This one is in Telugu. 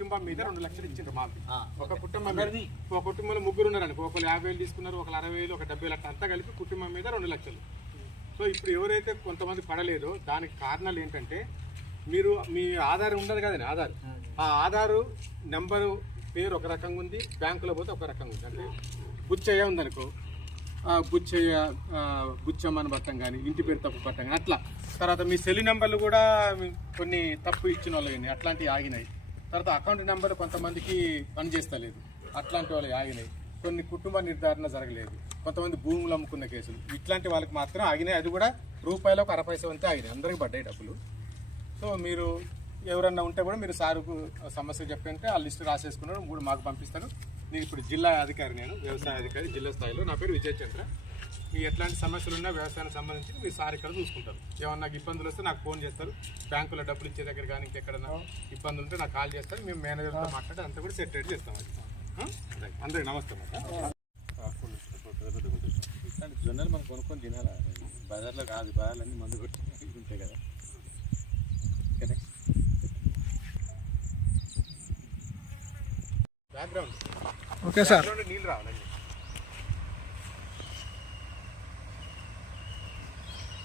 కుటుంబం మీద రెండు లక్షలు ఇచ్చిండ్రు మాకు. ఒక కుటుంబం మీద ఒక కుటుంబంలో ముగ్గురు ఉన్నారని ఒకరు యాభై వేలు తీసుకున్నారు ఒకరు అరవై వేలు ఒక డెబ్బై వేలు అట్లా అంతా కలిపి కుటుంబం మీద రెండు లక్షలు. సో ఇప్పుడు ఎవరైతే కొంతమంది పడలేదో దానికి కారణాలు ఏంటంటే మీరు మీ ఆధార్ ఉండదు కదండి ఆధార్. ఆ ఆధారు నెంబరు పేరు ఒక రకంగా ఉంది బ్యాంకులో పోతే ఒక రకంగా ఉంది. అంటే బుచ్చయ్య ఉందనుకో ఆ బుచ్చయ్య ఆ, బుచ్చమ్మని పట్టం కానీ ఇంటి పేరు తప్పు పట్టం కానీ అట్లా. తర్వాత మీ సెల్ నెంబర్లు కూడా కొన్ని తప్పు ఇచ్చిన వాళ్ళు కానీ అట్లాంటివి ఆగినాయి. తర్వాత అకౌంట్ నెంబర్ కొంతమందికి పనిచేస్తలేదు. అట్లాంటి వాళ్ళు ఆగినాయి. కొన్ని కుటుంబ నిర్ధారణ జరగలేదు. కొంతమంది భూములు అమ్ముకున్న కేసులు. ఇట్లాంటి వాళ్ళకి మాత్రం ఆగినాయి. అది కూడా రూపాయలకు అర పైసా వంతే ఆగినాయి. అందరికి పడ్డాయి డబ్బులు. సో మీరు ఎవరన్నా ఉంటే కూడా మీరు సారుకు సమస్య చెప్పంటే ఆ లిస్ట్ రాసేసుకున్నారు. మూడు మాకు పంపిస్తారు. నేను ఇప్పుడు జిల్లా అధికారి నేను వ్యవసాయ అధికారి జిల్లా స్థాయిలో నా పేరు విజయ్ చంద్ర. మీ ఎట్లాంటి సమస్యలు ఉన్నా వ్యవసాయానికి సంబంధించి మీ సార్ ఇక్కడ చూసుకుంటారు. ఏమన్నా నాకు ఇబ్బందులు వస్తే నాకు ఫోన్ చేస్తారు. బ్యాంకులో డబ్బులు ఇచ్చే దగ్గర కానీ ఇంకెక్కడన్నా ఇబ్బందులు ఉంటే నాకు కాల్ చేస్తారు. మేము మేనేజర్తో మాట్లాడి అంతా కూడా సెట్ చేస్తాం అది? రైట్. అందరికీ నమస్తే. ఇట్లాంటి జొన్నలు మనం కొనుక్కొని తినాలా? బజార్లో కాదు బజార్లన్నీ మందు కొట్టి ఉంటాయి కదా. బ్యాక్గ్రౌండ్ ఓకే సార్ నీళ్ళు రావాలండి.